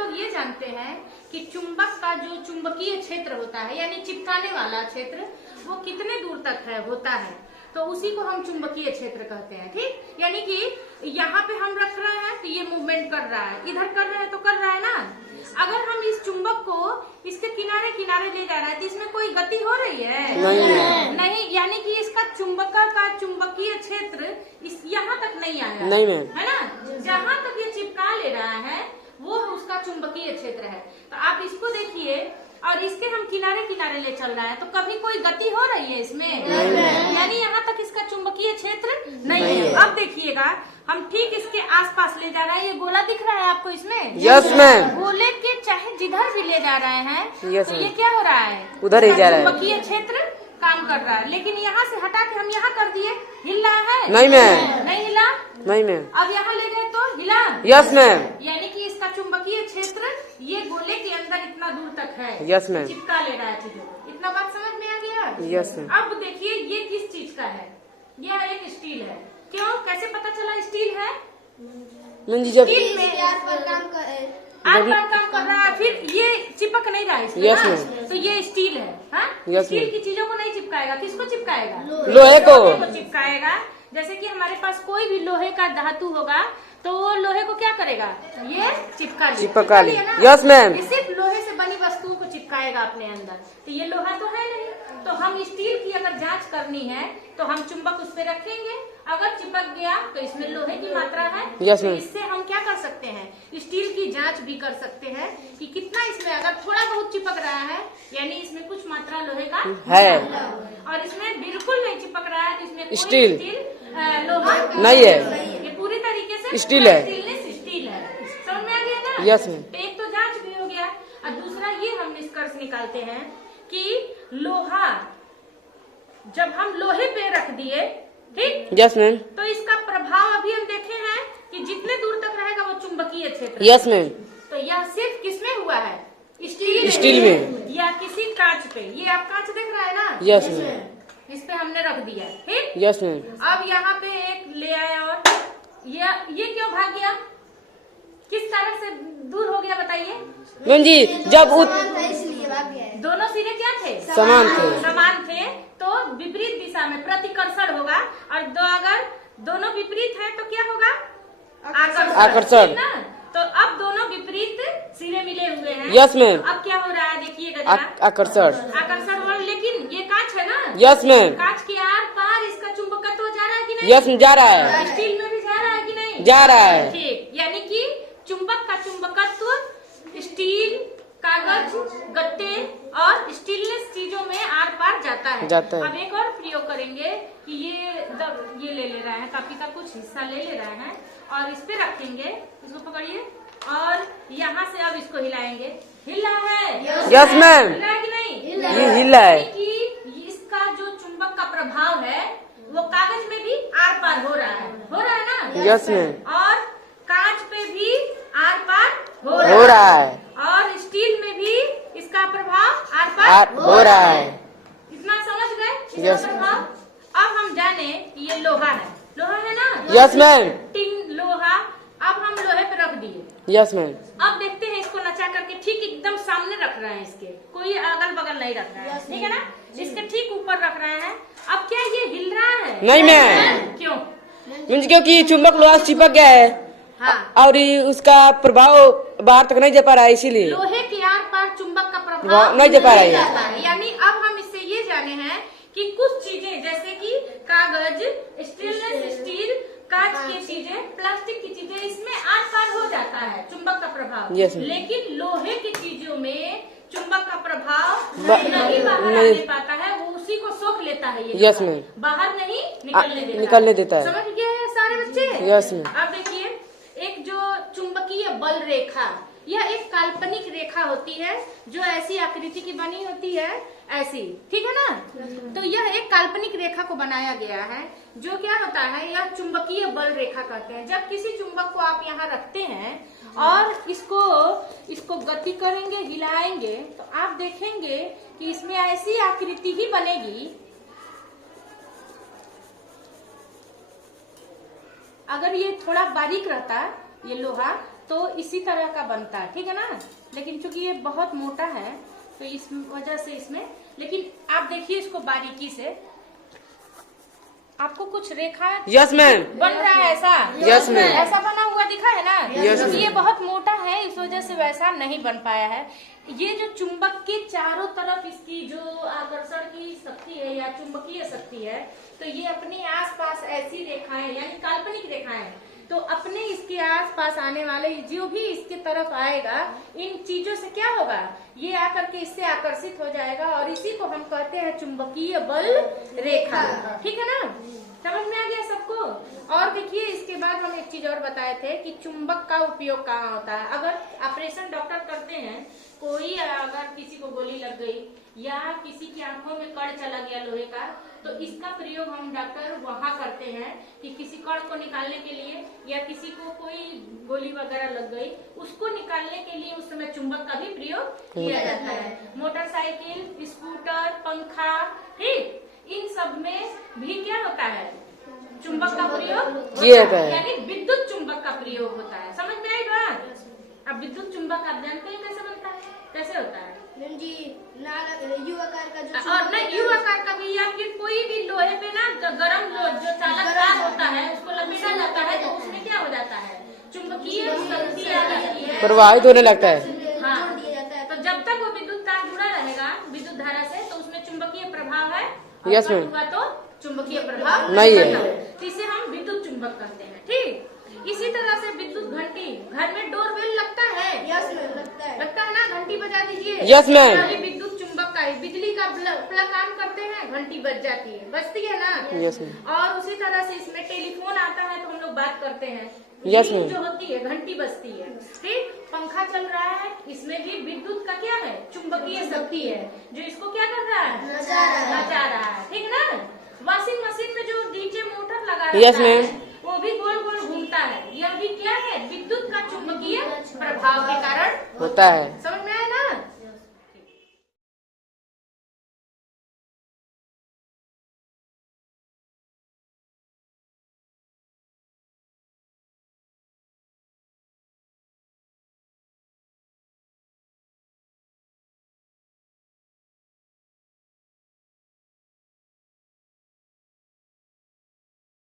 लोग ये जानते हैं कि चुंबक का जो चुंबकीय क्षेत्र होता है यानी चिपकाने वाला क्षेत्र वो कितने दूर तक है होता है, तो उसी को हम चुंबकीय क्षेत्र कहते हैं। ठीक, यानी कि यहाँ पे हम रख रहे हैं तो ये मूवमेंट कर रहा है, इधर कर रहे हैं तो कर रहा है ना। अगर हम इस चुंबक को इसके किनारे किनारे ले जा रहा है तो इसमें कोई गति हो रही है? नहीं, यानी कि इसका चुंबक का चुंबकीय क्षेत्र इस यहाँ तक नहीं आया नहीं है ना। जहाँ तक ये चिपका ले रहा है वो उसका चुंबकीय क्षेत्र है। तो आप इसको देखिए और इसके हम किनारे किनारे ले चल रहा है तो कभी कोई गति हो रही है इसमें? यानी यहाँ तक इसका चुंबकीय क्षेत्र नहीं है। अब देखिएगा हम ठीक इसके आसपास ले जा रहे हैं, ये गोला दिख रहा है आपको इसमें? Yes ma'am. गोले के चाहे जिधर भी ले जा रहे हैं तो ये क्या हो रहा है? उधर ही जा रहा है, चुंबकीय क्षेत्र काम कर रहा है। लेकिन यहाँ से हटा के हम यहाँ कर दिए, हिल रहा है? नहीं मैम। नहीं हिला? नहीं मैम। अब यहाँ ले गए तो हिला? Yes ma'am. यानी कि इसका चुंबकीय क्षेत्र ये गोले के अंदर इतना दूर तक है। Yes ma'am. चिपका ले रहा है चीजों को। इतना बात समझ में आ गया? Yes ma'am. अब देखिए ये किस चीज का है? यह एक स्टील है। क्यों, कैसे पता चला स्टील है? मैम जी जब स्टील में आर पार काम कर रहा है, फिर ये चिपक नहीं रहा है इसमें। यस ना? मैम। तो ये स्टील है। हाँ? Yes steel ma'am. की चीजों को नहीं चिपकाएगा, किसको चिपकाएगा? लोहे को चिपकाएगा। जैसे कि हमारे पास कोई भी लोहे का धातु होगा तो वो लोहे को क्या करेगा? ये चिपका ले। Yes ma'am. सिर्फ लोहे से बनी वस्तुओं को चिपकाएगा अपने अंदर। तो ये लोहा तो है नहीं, तो हम स्टील की अगर जांच करनी है तो हम चुंबक उस पे रखेंगे, अगर चिपक गया तो इसमें लोहे की मात्रा है। यस तो मैम। इससे हम क्या कर सकते हैं? स्टील की जांच भी कर सकते हैं कि कितना इसमें अगर थोड़ा बहुत चिपक रहा है यानी इसमें कुछ मात्रा लोहे का है, और इसमें बिल्कुल नहीं चिपक रहा है तो इसमें कोई स्टील लोहा नहीं है, ये पूरी तरीके से स्टील है। स्टील है। समझ में आ गया ना? Yes ma'am. तो एक तो जांच भी हो गया और दूसरा ये हम निष्कर्ष निकालते हैं कि लोहा जब हम लोहे पे रख दिए, ठीक, यस मैम, तो इसका प्रभाव अभी हम देखे हैं कि जितने दूर तक रहेगा वो चुंबकीय क्षेत्र। Yes ma'am. तो यह सिर्फ किसमें हुआ है? स्टील में या किसी कांच पे। ये आप कांच देख रहा है ना? Yes ma'am. इस पे हमने रख दिया, ठीक। Yes ma'am. अब यहाँ पे एक ले आया और ये क्यों भाग गया? किस कारण से दूर हो गया बताइए? मैम जी जब इसलिए भाग गया है। दोनों सिरे क्या थे? समान थे तो विपरीत दिशा में प्रतिकर्षण होगा, और अगर दोनों विपरीत है तो क्या होगा? आकर्षण ना। तो अब दोनों विपरीत सिरे मिले हुए हैं। Yes ma'am. अब क्या हो रहा है देखिएगा जरा। आकर्षण हो, लेकिन ये कांच है ना? Yes ma'am. कांच के आर पार इसका चुंबकत्व जा रहा है कि नहीं? यस जा रहा है। स्टील में भी जा रहा है कि नहीं? जा रहा है। ठीक, यानी कि चुंबक का चुंबकत्व स्टील, कागज, गत्ते और स्टीललेस चीजों में आर पार जाता है। अब एक और प्रयोग करेंगे कि ये ले रहा है, काफी का कुछ हिस्सा ले रहा है और इस पे रखेंगे, इसको पकड़िए और यहाँ से अब इसको हिलाएंगे। हिल रहा है? Yes ma'am. हिल रहा है कि नहीं? ये हिल रहा है। कि इसका जो चुंबक का प्रभाव है वो कागज में भी आर पार हो रहा है ना? Yes ma'am. और कांच पे भी आर पार हो रहा है और स्टील में भी इसका प्रभाव आर पार हो रहा है। इतना समझ गए इसका यस। प्रभाव? अब हम जाने कि ये लोहा है ना? Yes ma'am. टिन लोहा। अब हम लोहे पे रख दिए। Yes ma'am. अब देखते हैं इसको नचा करके ठीक एकदम सामने रख रहे हैं, इसके कोई अगल बगल नहीं रख रहा है, ठीक है ना? इसके ठीक ऊपर रख रहे हैं। अब क्या ये हिल रहा है? नहीं मैम। क्यों? क्योंकि चुंबक लोहा चिपक गया है। हाँ। और उसका प्रभाव बाहर तक नहीं जा पा रहा है, इसीलिए लोहे के आर पार चुंबक का प्रभाव नहीं जा पा रहा है। यानी अब हम इससे ये जाने हैं कि कुछ चीजें जैसे कि कागज, स्टेनलेस स्टील, कांच की चीजें, प्लास्टिक की चीजें, इसमें आर पार हो जाता है चुंबक का प्रभाव। लेकिन लोहे की चीजों में चुंबक का प्रभाव नहीं बाहर आने पाता है, वो उसी को सोख लेता है। ये यस मैम। बाहर नहीं निकलने देता है। समझ गए हैं सारे बच्चे? Yes ma'am. अब देखिए एक जो चुंबकीय बल रेखा, यह एक काल्पनिक रेखा होती है जो ऐसी आकृति की बनी होती है, ऐसी, ठीक है ना? तो यह एक काल्पनिक रेखा को बनाया गया है जो क्या होता है, यह चुंबकीय बल रेखा कहते हैं। जब किसी चुंबक को आप यहाँ रखते हैं और इसको गति करेंगे, हिलाएंगे, तो आप देखेंगे कि इसमें ऐसी आकृति ही बनेगी। अगर ये थोड़ा बारीक रहता ये लोहा तो इसी तरह का बनता है, ठीक है ना। लेकिन चूंकि ये बहुत मोटा है तो इस वजह से इसमें, लेकिन आप देखिए इसको बारीकी से, आपको कुछ रेखा यस मैम। बन रहा है ऐसा, यस मैम। ऐसा बना हुआ दिखा है ना। यस क्योंकि मैम। ये बहुत मोटा है इस वजह से वैसा नहीं बन पाया है। ये जो चुंबक के चारों तरफ इसकी जो आकर्षण की शक्ति है या चुंबकीय शक्ति है, तो ये अपने आसपास ऐसी रेखाएं यानी काल्पनिक रेखाएं, तो अपने इसके आसपास आने वाले जो भी इसके तरफ आएगा, इन चीजों से क्या होगा, ये आकर के इससे आकर्षित हो जाएगा और इसी को हम कहते हैं चुंबकीय बल रेखा, ठीक है ना। समझ में आ गया सबको। और देखिए इसके बाद हम एक चीज और बताए थे कि चुंबक का उपयोग कहाँ होता है। अगर ऑपरेशन डॉक्टर करते हैं, कोई अगर किसी को गोली लग गई या किसी की आंखों में कड़ चला गया लोहे का, तो इसका प्रयोग हम डॉक्टर वहां करते हैं कि किसी कड़ को निकालने के लिए, या किसी को कोई गोली वगैरह लग गई उसको निकालने के लिए उस समय चुंबक का भी प्रयोग किया जाता है। मोटरसाइकिल, स्कूटर, पंखा, ठीक, इन सब में भी क्या होता है, चुंबक का प्रयोग किया जाता है, यानी विद्युत चुंबक का प्रयोग होता है। समझ में आई बात। अब विद्युत चुंबक आप जानते हैं कैसे बनता है, कैसे होता है। मैम जी, यू आकार का जो और नहीं, यू आकार का भी, या फिर कोई भी लोहे पे ना गरम जो चालक तार होता है उसको लपेटा जाता है, तो उसमें क्या हो जाता है, चुंबकीय शक्ति आ जाती है, प्रभावित होने लगता है। हाँ, जोड़ दिया जाता है। तो जब तक वो विद्युत तार जुड़ा रहेगा विद्युत धारा से, तो उसमें चुंबकीय प्रभाव है। यस और मैम। कट हुआ तो चुंबकीय प्रभाव नहीं है। तो इसे हम विद्युत चुंबक कहते हैं, ठीक। इसी तरह से विद्युत घंटी, घर में डोरबेल लगता है, यस मैम, लगता है। लगता है ना, घंटी बजा दीजिए। Yes ma'am. ये विद्युत चुंबक का है, बिजली का प्लग काम करते हैं, घंटी बज जाती है, बजती है ना। Yes ma'am. और उसी तरह से इसमें टेलीफोन आता है तो हम लोग बात करते हैं, यस रिंग मैम। जो होती है घंटी बजती है, ठीक। पंखा चल रहा है, इसमें भी विद्युत का क्या है, चुंबकीय शक्ति है जो इसको क्या कर रहा है, नचा रहा है, ठीक ना। वॉशिंग मशीन में जो नीचे मोटर लगा रहता यस मैम। है वो भी गोल गोल घूमता है, यह भी क्या है, विद्युत का चुंबकीय प्रभाव के कारण होता है।